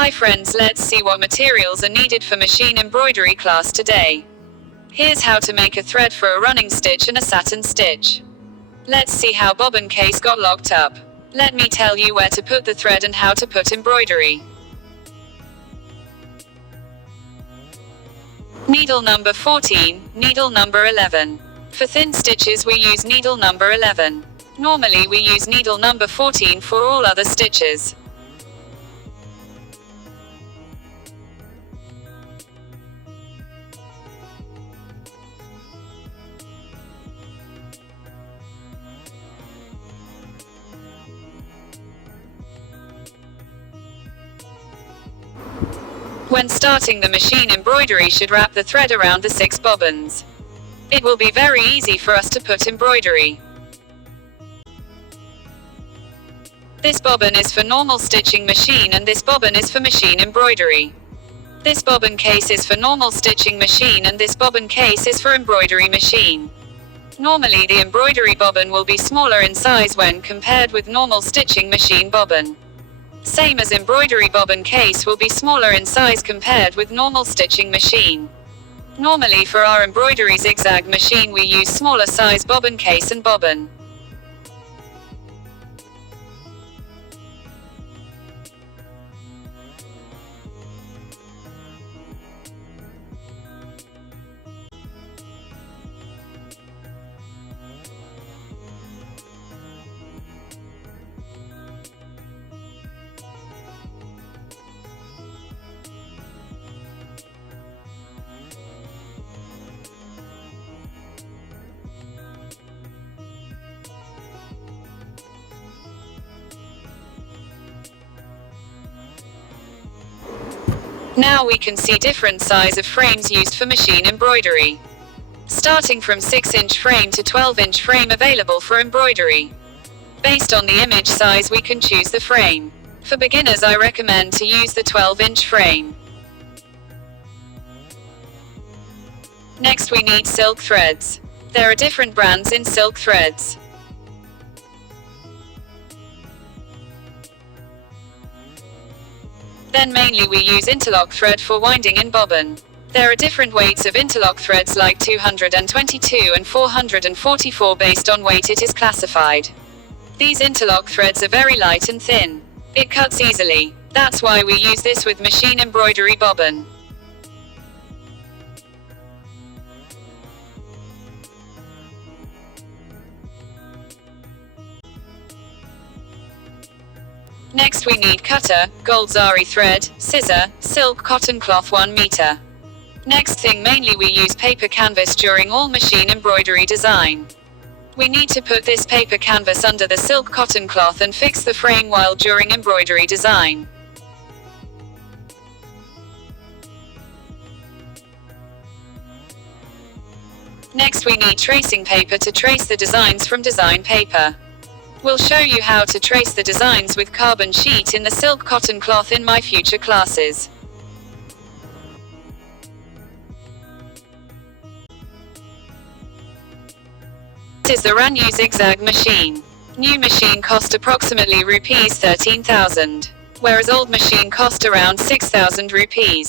Hi friends, let's see what materials are needed for machine embroidery class today. Here's how to make a thread for a running stitch and a satin stitch. Let's see how bobbin case got locked up. Let me tell you where to put the thread and how to put embroidery. Needle number 14, needle number 11. For thin stitches we use needle number 11. Normally we use needle number 14 for all other stitches. When starting the machine embroidery should wrap the thread around the 6 bobbins. It will be very easy for us to put embroidery. This bobbin is for normal stitching machine and this bobbin is for machine embroidery. This bobbin case is for normal stitching machine and this bobbin case is for embroidery machine. Normally the embroidery bobbin will be smaller in size when compared with normal stitching machine bobbin. Same as embroidery bobbin case will be smaller in size compared with normal stitching machine. Normally for our embroidery zigzag machine we use smaller size bobbin case and bobbin. Now we can see different size of frames used for machine embroidery. Starting from 6-inch frame to 12-inch frame available for embroidery. Based on the image size we can choose the frame. For beginners I recommend to use the 12-inch frame. Next we need silk threads. There are different brands in silk threads. Then mainly we use interlock thread for winding in bobbin. There are different weights of interlock threads like 222 and 444 based on weight it is classified. These interlock threads are very light and thin. It cuts easily. That's why we use this with machine embroidery bobbin. Next we need cutter, gold zari thread, scissor, silk cotton cloth 1 meter. Next thing mainly we use paper canvas during all machine embroidery design. We need to put this paper canvas under the silk cotton cloth and fix the frame while during embroidery design. Next we need tracing paper to trace the designs from design paper. We'll show you how to trace the designs with carbon sheet in the silk cotton cloth in my future classes. This is the Ranyu zigzag machine. New machine cost approximately rupees 13,000, whereas old machine cost around 6,000 rupees.